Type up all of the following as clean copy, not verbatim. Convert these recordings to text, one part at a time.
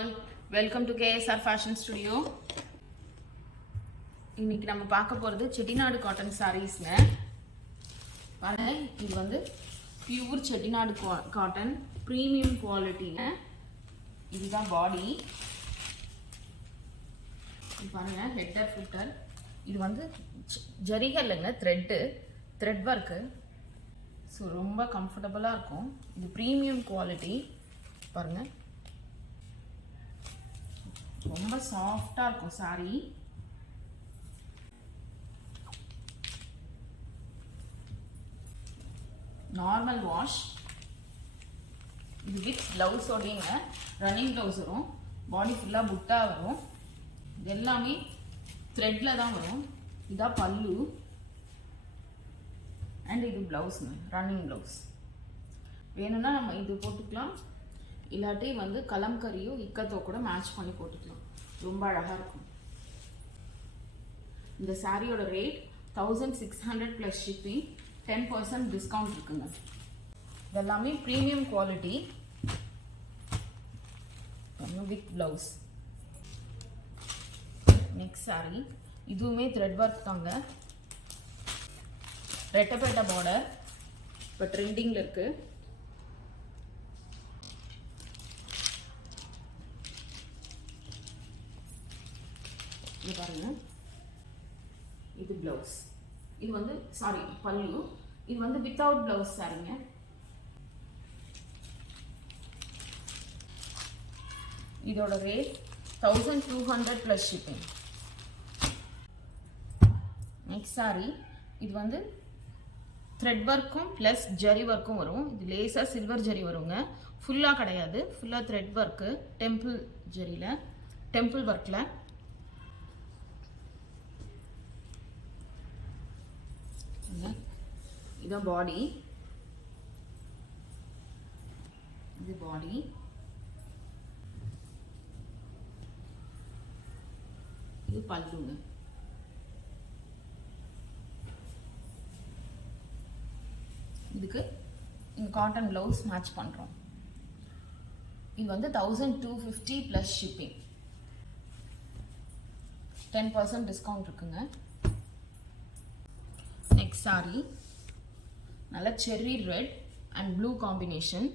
all, welcome to KSR Fashion Studio. இன்னைக்கு நம்ம பார்க்க போறது செட்டிநாடு காட்டன் சாரீஸ்ங்க. பாருங்க, இது வந்து பியூர் செட்டிநாடு காட்டன் பிரீமியம் குவாலிட்டிங்க. இதுதான் பாடி. பாருங்க, ஹெட்டர் ஃபுட்டர். இது வந்து ஜரிகல்லைங்க, த்ரெட் ஒர்க்கு. ஸோ ரொம்ப கம்ஃபர்டபுளாக இருக்கும். இது ப்ரீமியம் குவாலிட்டி. பாருங்க, ரொம்ப சாஃப்டாக இருக்கும் சாரி. Normal wash. இது வித் ப்ளவுஸோடையுங்க, ரன்னிங் ப்ளவுஸ் வரும். பாடி ஃபுல்லாக புட்டா வரும். இது எல்லாமே த்ரெட்டில் தான் வரும். இதான் பல்லு அண்ட் இது ப்ளவுஸுங்க, ரன்னிங் ப்ளவுஸ். வேணும்னா நம்ம இது போட்டுக்கலாம், இல்லாட்டி வந்து கலம்கரியோ இக்கத்தோ கூட மேட்ச் பண்ணி போட்டுக்கலாம். ரொம்ப அழகாக இருக்கும். இந்த சாரியோட ரேட் 1600 ப்ளஸ் ஷிப்பிங், 10% டிஸ்கவுண்ட் இருக்குங்க. இதெல்லாமே premium quality with blouse. Next sorry, இதுவுமே த்ரெட் ஒர்க் தாங்க. ரெட்டப்பேட்டா பார்டர், இப்போ ட்ரெண்டிங்கில் இருக்கு. இது பாருங்க, இது பிளவுஸ். இது வந்து பல்லு. இது வந்து வித்தவுட் பிளவுஸ் சாரிங்க. இதோட rate 1200 plus shipping. Next sorry, இது வந்து த்ரெட் ஒர்க்கும் ப்ளஸ் ஜரி ஒர்க்கும் வரும். இது லேசாக சில்வர் ஜரி வருங்க, ஃபுல்லாக கிடையாது. ஃபுல்லாக த்ரெட் ஒர்க்கு, டெம்பிள் ஜரியில், டெம்பிள் ஒர்க்கில். இதான் பாடி. இது பாடி. இது பல்லுங்க. இதுக்கு இங்கே காட்டன் ப்ளவுஸ் மேட்ச் பண்ணுறோம். இது வந்து 1250 ப்ளஸ் ஷிப்பிங், 10% டிஸ்கவுண்ட் இருக்குங்க. நெக்ஸ்ட் சாரி, நல்ல cherry red and blue combination.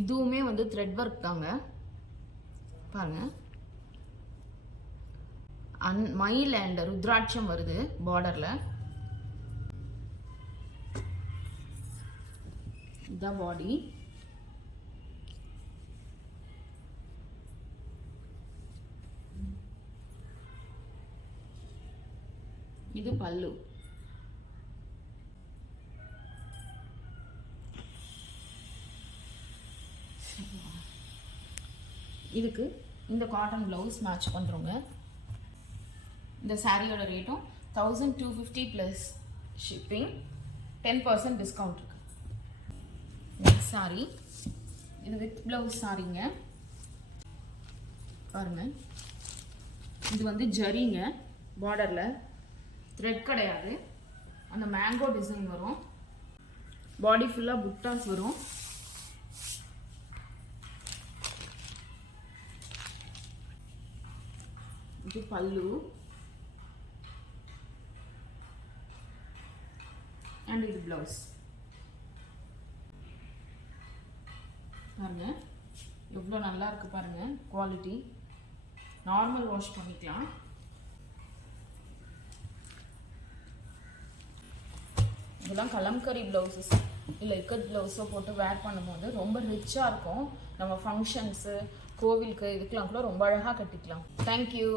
இதுவுமே வந்து த்ரெட் ஒர்க் தாங்க. பாருங்க, மயில் அண்ட் ருத்ராட்சம் வருது பார்டர்ல. இதான் பாடி. இது பல்லு. இதுக்கு இந்த காட்டன் ப்ளவுஸ் மேட்ச் பண்ணுறோங்க. இந்த சாரியோட ரேட்டும் 1250 ப்ளஸ் ஷிப்பிங், 10% டிஸ்கவுண்ட் இருக்கு. நெக்ஸ்ட் சாரி, இது வித் ப்ளவுஸ் சாரிங்க. பாருங்க, இது வந்து ஜரிங்க. பார்டரில் த்ரெட் கிடையாது, அந்த மேங்கோ டிசைன் வரும். பாடி ஃபுல்லாக புட்டாஸ் வரும். இது பல்லு அண்ட் இது ப்ளவுஸ். பாருங்க, எவ்வளோ நல்லா இருக்கு பாருங்க குவாலிட்டி. நார்மல் வாஷ் பண்ணிக்கலாம். இதெல்லாம் கலம்கரி ப்ளவுஸஸ் இல்லை இக்கட் ப்ளவுஸோ போட்டு வேர் பண்ணும்போது ரொம்ப ரிச்சாக இருக்கும். நம்ம ஃபங்க்ஷன்ஸு, கோவிலுக்கு, இதுக்கெலாம் கூட ரொம்ப அழகாக கட்டிக்கலாம். தேங்க்யூ.